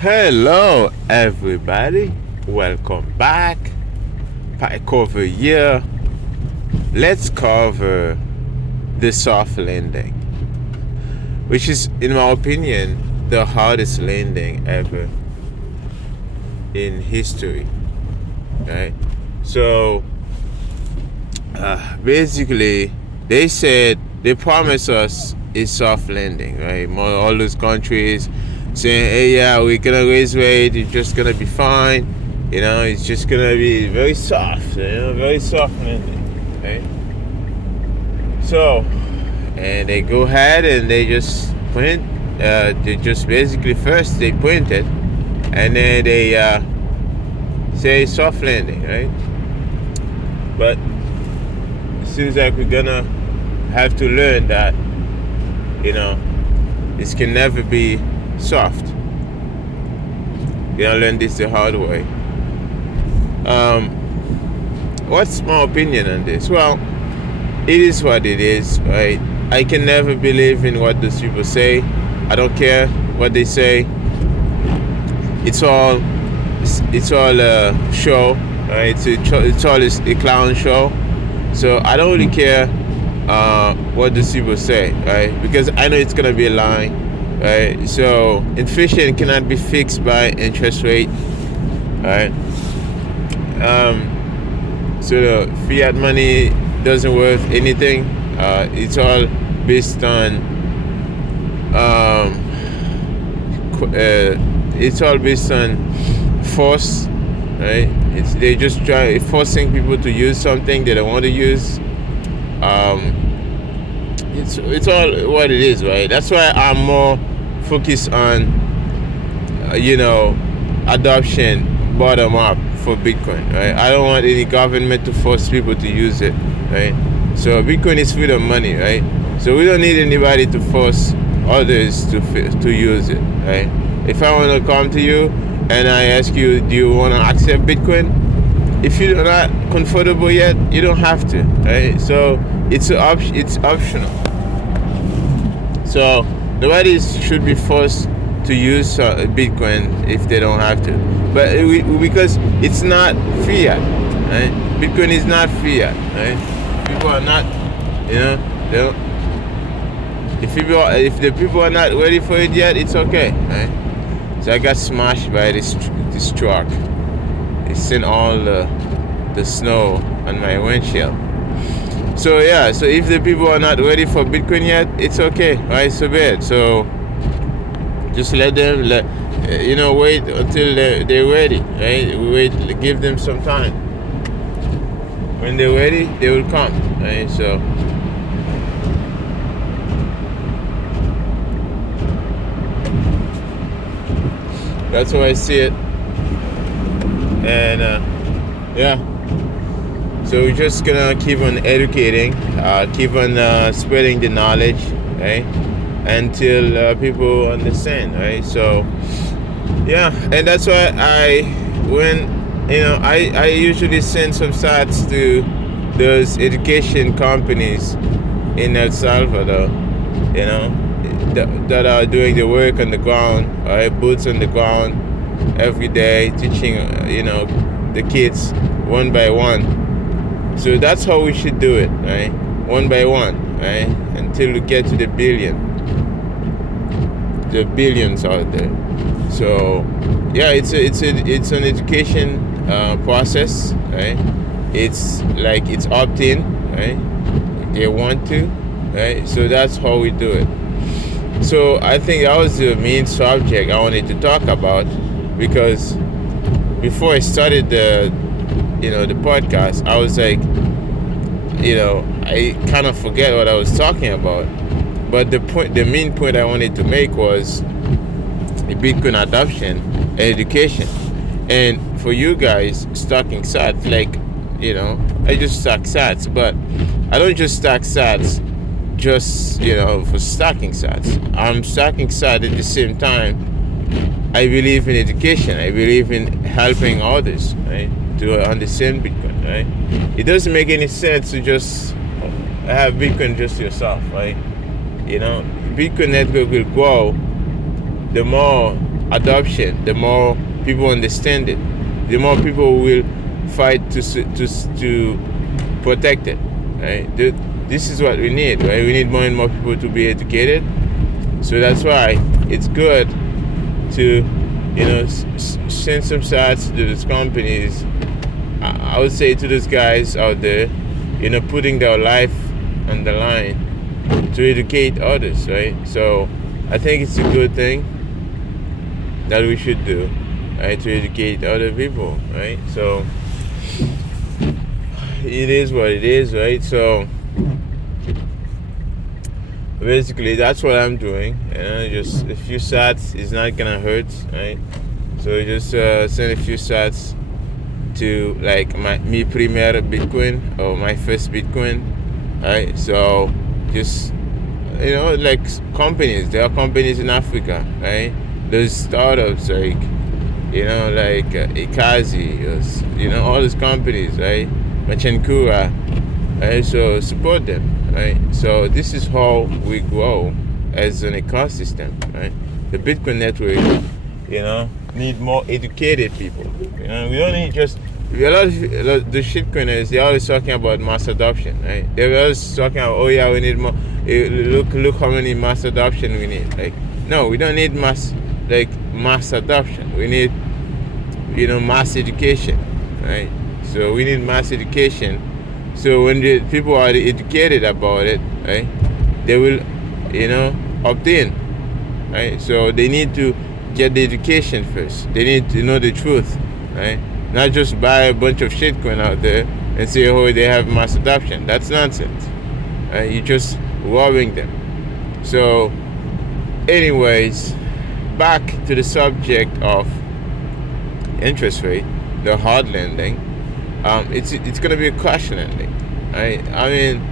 Hello, everybody. Welcome back. Back over here. Let's cover the soft landing, which is, in my opinion, the hardest landing ever in history. Right? So, basically, they promised us a soft landing, right? All those countries saying, hey, yeah, we're gonna raise rate, it's just gonna be fine, it's just gonna be very soft, very soft landing, right? So, and they go ahead and they just print, they just basically first they print it, and then they say soft landing, right? But it seems like we're gonna have to learn that, this can never be soft. You learn this the hard way. What's my opinion on this? Well, it is what it is, right? I can never believe in what those people say. I don't care what they say. It's all a show, right? It's all a clown show. So I don't really care what those people say, right? Because I know it's gonna be a lie. Right, so inflation cannot be fixed by interest rate. Right, so the fiat money doesn't worth anything. It's all based on force. Right, they just try forcing people to use something they don't want to use. It's all what it is, right? That's why I'm more focused on, adoption bottom up for Bitcoin, right? I don't want any government to force people to use it, right? So Bitcoin is freedom money, right? So we don't need anybody to force others to use it, right? If I want to come to you and I ask you, do you want to accept Bitcoin? If you're not comfortable yet, you don't have to, right? So it's optional. So nobody should be forced to use Bitcoin if they don't have to. But because it's not fiat, right? Bitcoin is not fiat, right? People are not, they don't. If the people are not ready for it yet, it's okay, right? So I got smashed by this truck. It sent all the snow on my windshield. So yeah, so if the people are not ready for Bitcoin yet, it's okay, right? So bad. So just let them, wait until they're ready, right? Give them some time. When they're ready, they will come, right? So that's how I see it. And yeah. So we're just gonna keep on educating, keep on spreading the knowledge, right? Until people understand, right? So yeah, and that's why I usually send some sats to those education companies in El Salvador, that are doing the work on the ground, right? Boots on the ground every day, teaching, the kids one by one. So that's how we should do it, right? One by one, right? Until we get to the billion. The billions out there. So yeah, it's an education process, right? It's like it's opt-in, right? If they want to, right? So that's how we do it. So I think that was the main subject I wanted to talk about, because before I started the podcast, I was like, I kind of forget what I was talking about. But the main point I wanted to make was Bitcoin adoption and education. And for you guys stacking sats, I just stack sats, but I don't just stack sats just for stacking sats. I'm stacking sats at the same time. I believe in education. I believe in helping others, right, to understand Bitcoin, right? It doesn't make any sense to just have Bitcoin just yourself, right? Bitcoin network will grow the more adoption, the more people understand it, the more people will fight to protect it, right? This is what we need, right? We need more and more people to be educated. So that's why it's good to, send some sites to those companies. I would say to those guys out there, putting their life on the line to educate others, right? So I think it's a good thing that we should do, right? To educate other people, right? So it is what it is, right? So basically that's what I'm doing. Just a few sats is not gonna hurt, right? So just send a few sats to like mi primer Bitcoin or my first Bitcoin, right? So just like companies, there are companies in Africa, right? Those startups like Ikazi, all those companies, right? Machenkura, right? So support them, right? So this is how we grow as an ecosystem, right? The Bitcoin network, need more educated people. We don't need just a lot of the shitcoiners. They're always talking about mass adoption, right? They're always talking about, oh yeah, we need more. Look how many mass adoption we need. Like, no, we don't need mass adoption. We need mass education, right? So we need mass education. So when the people are educated about it, right, they will opt in, right? So they need to get the education first. They need to know the truth, right? Not just buy a bunch of shitcoin out there and say, oh, they have mass adoption. That's nonsense, right? You're just robbing them. So anyways, back to the subject of interest rate, the hard landing. It's going to be a crash landing, right? I mean,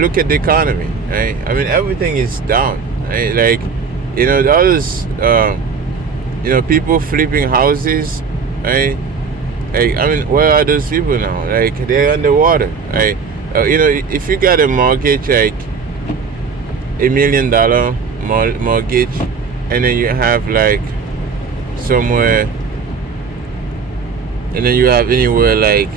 look at the economy, right? I mean, everything is down, right? Like, all those, people flipping houses, right? Like, I mean, where are those people now? Like, they're underwater, right? If you got a mortgage, like $1 million mortgage, and then you have like somewhere, and then you have anywhere like,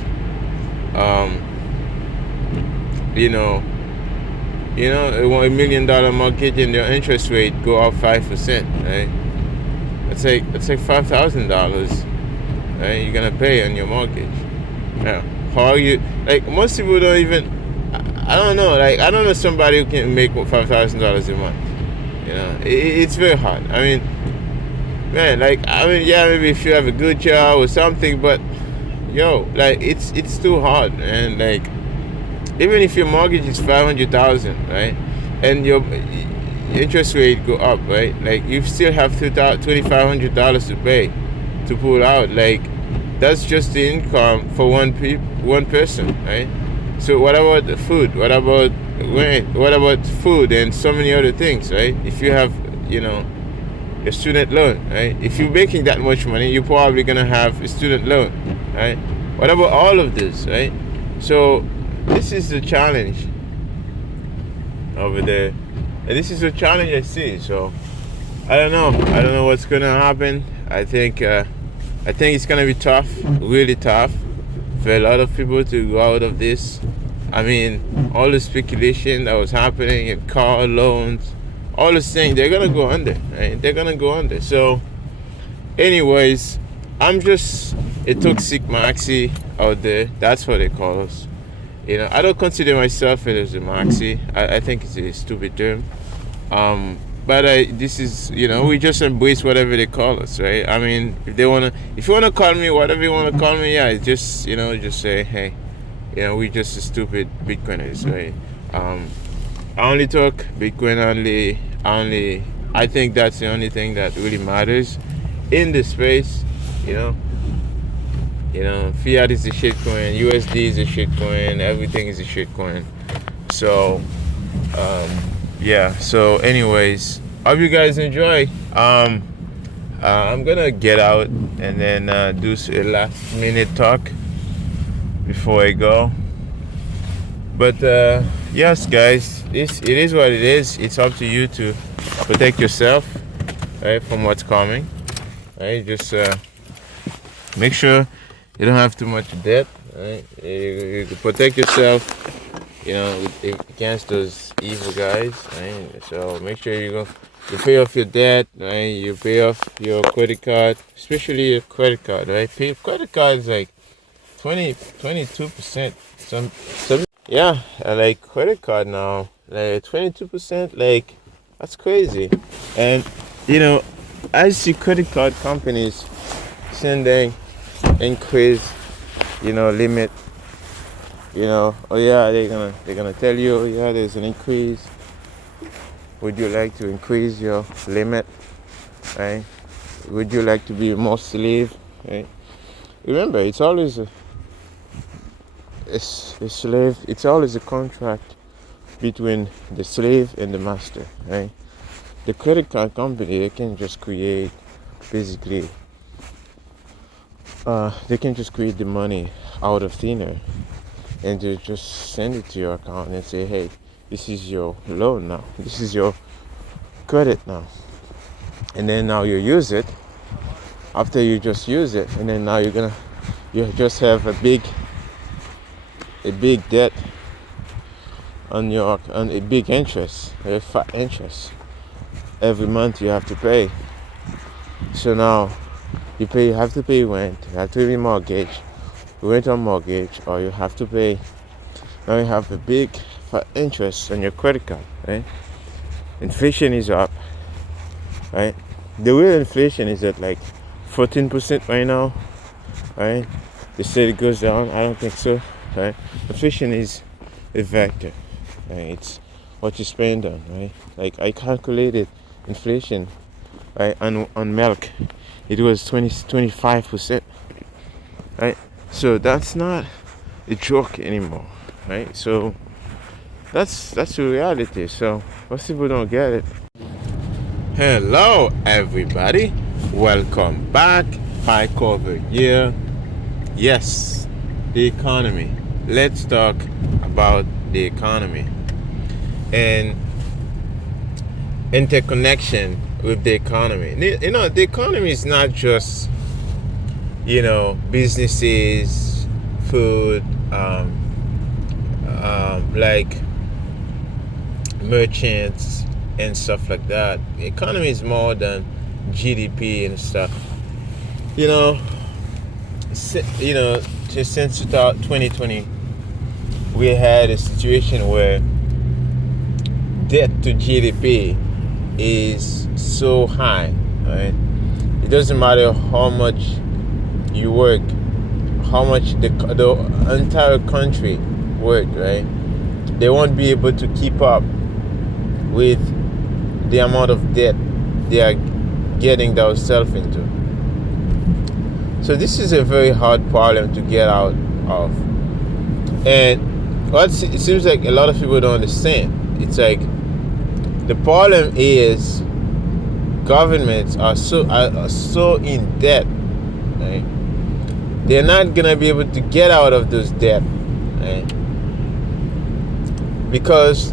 $1 million mortgage and your interest rate go up 5%, right? That's like $5,000, right? You're gonna pay on your mortgage. Now, how are you? Like, most people don't even. I don't know. Like, I don't know somebody who can make $5,000 a month. It's very hard. I mean, man, yeah, maybe if you have a good job or something, but it's too hard, man. Like, even if your mortgage is $500,000, right, and your interest rate go up, right, like you still have $2,500 to pay to pull out. Like, that's just the income for one person, right? So what about the food? What about rent? What about food and so many other things, right? If you have, a student loan, right? If you're making that much money, you're probably gonna have a student loan, right? What about all of this, right? So this is the challenge over there, and this is the challenge I see. So I don't know what's gonna happen. I think it's gonna be tough, really tough, for a lot of people to go out of this. I mean, all the speculation that was happening in car loans, all those things, they're gonna go under, right? They're gonna go under. So anyways, I'm just a toxic maxi out there. That's what they call us. I don't consider myself as a maxi. I think it's a stupid term. But this is, we just embrace whatever they call us, right? I mean, if you wanna call me whatever you wanna call me, yeah, just say, hey, we just stupid Bitcoiners, right? I only talk Bitcoin only. I think that's the only thing that really matters in the space, fiat is a shitcoin, USD is a shitcoin, everything is a shitcoin. So, yeah. So, anyways, hope you guys enjoy. I'm gonna get out and then do a last minute talk before I go. But yes, guys, it is what it is. It's up to you to protect yourself, right, from what's coming. Right, just make sure you don't have too much debt. Right, you protect yourself, against those evil guys. Right, so make sure you pay off your debt. Right, you pay off your credit card, especially your credit card. Right, credit card is like 22%. Some yeah, like credit card now, like 22%. Like that's crazy. And I see credit card companies sending increase, limit. Oh yeah, they're gonna tell you, oh yeah, there's an increase. Would you like to increase your limit? Right? Would you like to be more slave? Right? Remember, it's always a slave. It's always a contract between the slave and the master. Right? The credit card company, they can just create, basically, they can just create the money out of thin air and they just send it to your account and say, hey, this is your loan now. This is your credit now. And then now you use it. After you just use it, and then now you just have a big debt on a big interest, a fat interest. Every month you have to pay. So now you have to pay rent, you have to pay rent on mortgage, or you have to pay. Now you have a big fat interest on your credit card, right? Inflation is up, right? The real inflation is at like 14% right now, right? They said it goes down. I don't think so, right? Inflation is a vector, right? It's what you spend on, right? Like I calculated inflation, right, on milk, it was 25%, right? So that's not a joke anymore, right? So that's the reality. So most people don't get it. Hello everybody, welcome back. Hike over here. Yes, the economy. Let's talk about the economy and interconnection with the economy. The economy is not just businesses, food, like merchants and stuff like that. The economy is more than GDP and stuff. Just since 2020, we had a situation where debt to GDP is so high, right? It doesn't matter how much you work, how much the entire country worked, right? They won't be able to keep up with the amount of debt they are getting themselves into. So this is a very hard problem to get out of. And it seems like a lot of people don't understand. It's like the problem is governments are so in debt, right? They're not gonna be able to get out of those debt, right? Because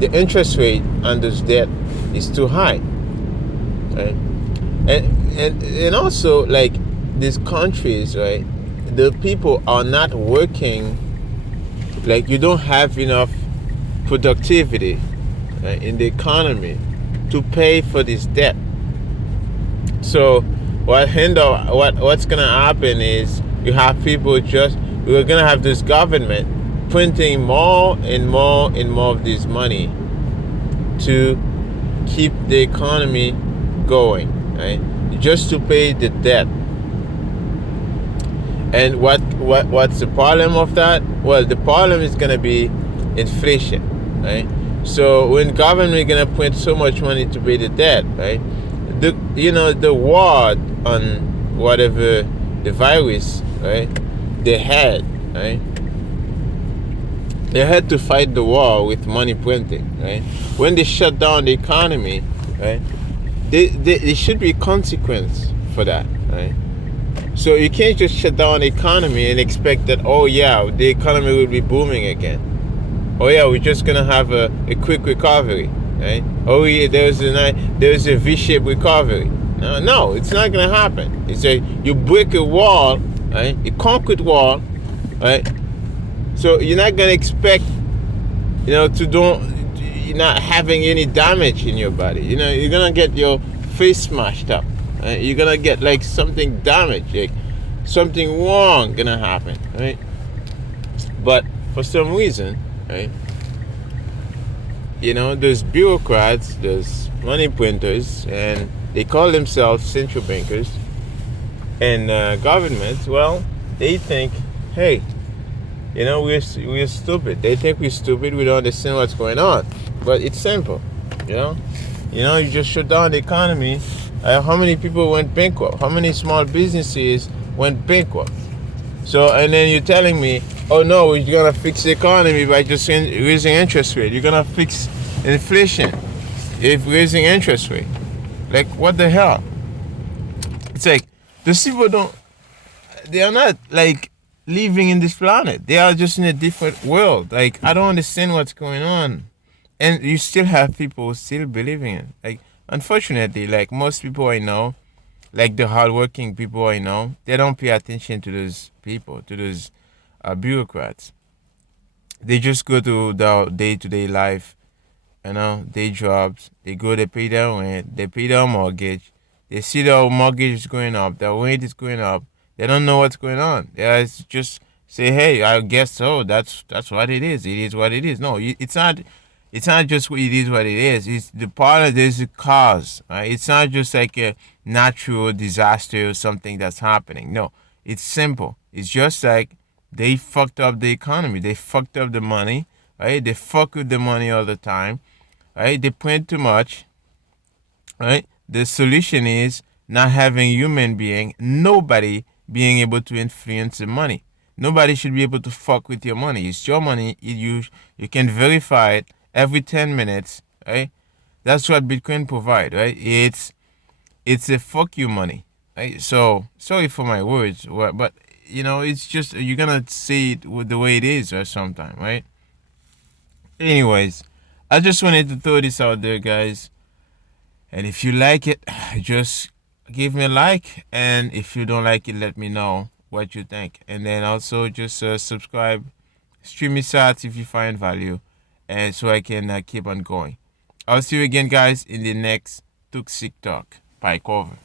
the interest rate on those debt is too high, right? And also, like, these countries, right, the people are not working. Like, you don't have enough productivity, right, in the economy to pay for this debt. So what's gonna happen is you have people we're gonna have this government printing more and more and more of this money to keep the economy going, right? Just to pay the debt. And what's the problem of that? Well, the problem is gonna be inflation, right? So when government is gonna print so much money to pay the debt, right? The war on whatever the virus, right? They had to fight the war with money printing, right? When they shut down the economy, right? There should be consequence for that, right? So you can't just shut down the economy and expect that, oh yeah, the economy will be booming again. Oh yeah, we're just gonna have a quick recovery. right? Oh, yeah, there's a V-shaped recovery. No, it's not gonna happen. It's a you break a wall, right? A concrete wall, right? So you're not gonna expect, to don't you're not having any damage in your body. You're gonna get your face smashed up. Right? You're gonna get like something damaged, like something wrong gonna happen, right? But for some reason, right? There's bureaucrats, there's money printers, and they call themselves central bankers and governments. Well, they think, hey, we're stupid. They think we're stupid. We don't understand what's going on. But it's simple, you know. You just shut down the economy. How many people went bankrupt? How many small businesses went bankrupt? So, and then you're telling me, oh no, we're gonna fix the economy by just raising interest rate. You're gonna fix inflation if raising interest rate. Like, what the hell? It's like those people they are not like living in this planet. They are just in a different world. Like, I don't understand what's going on. And you still have people still believing it. Like, unfortunately, like most people I know, like the hardworking people I know, they don't pay attention to those people, to those bureaucrats. They just go to their day-to-day life, day jobs. They go, they pay their rent, they pay their mortgage. They see their mortgage is going up, their rent is going up. They don't know what's going on. They just say, "Hey, I guess so. That's what it is. It is what it is." No, it's not. It's not just what it is what it is. It's the part of there's a cause. Right? It's not just like a natural disaster or something that's happening. No, it's simple. It's just like they fucked up the economy. They fucked up the money. Right? They fuck with the money all the time. Right? They print too much. Right? The solution is not having human being, nobody being able to influence the money. Nobody should be able to fuck with your money. It's your money. You can verify it every 10 minutes, right? That's what Bitcoin provide, right? It's a fuck you money, right? So sorry for my words, but it's just you're gonna say it with the way it is or sometime, right? Anyways, I just wanted to throw this out there, guys. And if you like it, just give me a like. And if you don't like it, let me know what you think. And then also just subscribe, stream me sats if you find value, and so I can keep on going. I'll see you again, guys, in the next Toxic Talk. Bye, cover.